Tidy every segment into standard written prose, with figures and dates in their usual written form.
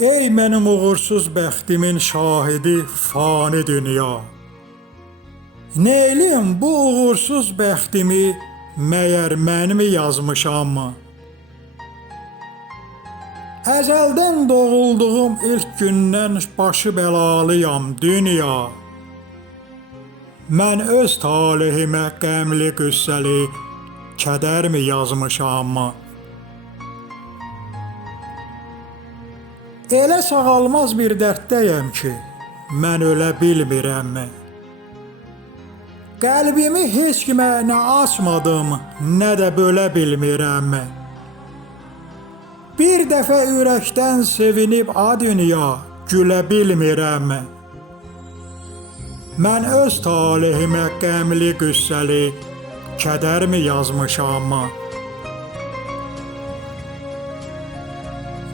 Ey mənim uğursuz bəxtimin şahidi fani dünya. Neyliyim bu uğursuz bəxtimi məyər mənmi yazmışam? Əzəldən doğulduğum ilk gündən başı bəlalıyam dünya. Mən öz talihimə qəmli qüssəli kədərmi yazmışam? Elə sağalmaz bir dərddəyəm ki, mən ölə bilmirəm. Qəlbimi heç kimə nə açmadım, nə də bölə bilmirəm. Bir dəfə ürəkdən sevinib a dünya gülə bilmirəm. Mən öz talihimə qəmli qüssəli kədərmi yazmışam?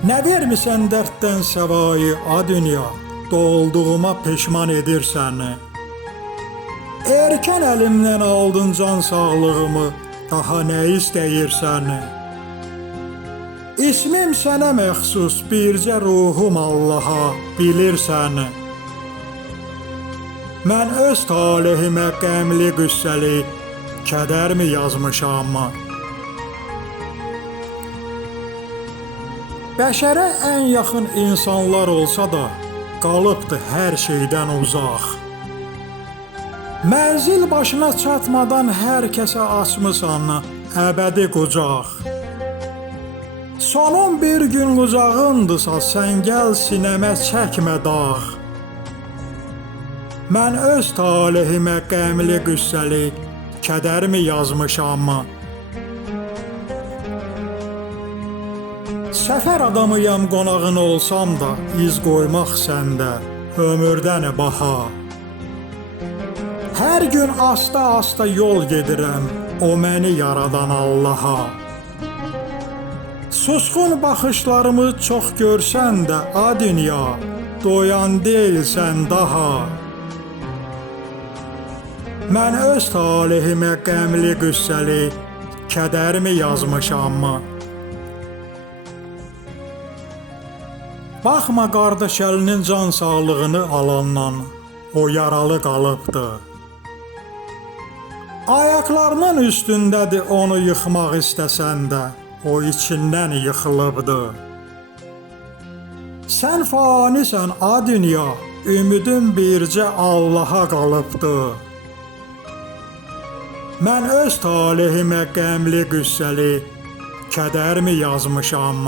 Nə vermisən dərddən səvayı a dünya, doğulduğuma peşman edirsən. Erkən əlimdən aldın can sağlığımı, daha nə istəyirsən? İsmim sənə məxsus, bircə ruhum Allaha bilirsən. Mən öz talihimə qəmli qüssəli kədərmi yazmışam? Bəşərə ən yaxın insanlar olsa da, qalıbdı hər şeydən uzaq. Mənzil başına çatmadan hər kəsə açmısan əbədi qucaq. Sonun bir gün qucağındısa, sən gəl sinəmə çəkmə dağ. Mən öz talihimə qəmli qüssəli kədərmi yazmışam? Səfər adamıyam qonağın olsam da, iz qoymaq səndə ömürdən baha. Hər gün asta-asta yol gedirəm, o məni yaradan Allaha. Susqun baxışlarımı çox görsən də, a dünya, doyan deyilsən daha. Mən öz talihimə qəmli qüssəli kədərmi yazmışam? Baxma qardaş əlinin can sağlığını alandan, o yaralı qalıbdı. Ayaqlarının üstündədir onu yıxmaq istəsən də, o içindən yıxılıbdı. Sən fanisən a dünya, ümidin bircə Allaha qalıbdı. Mən öz talihimə qəmli qüssəli kədərmi yazmışam?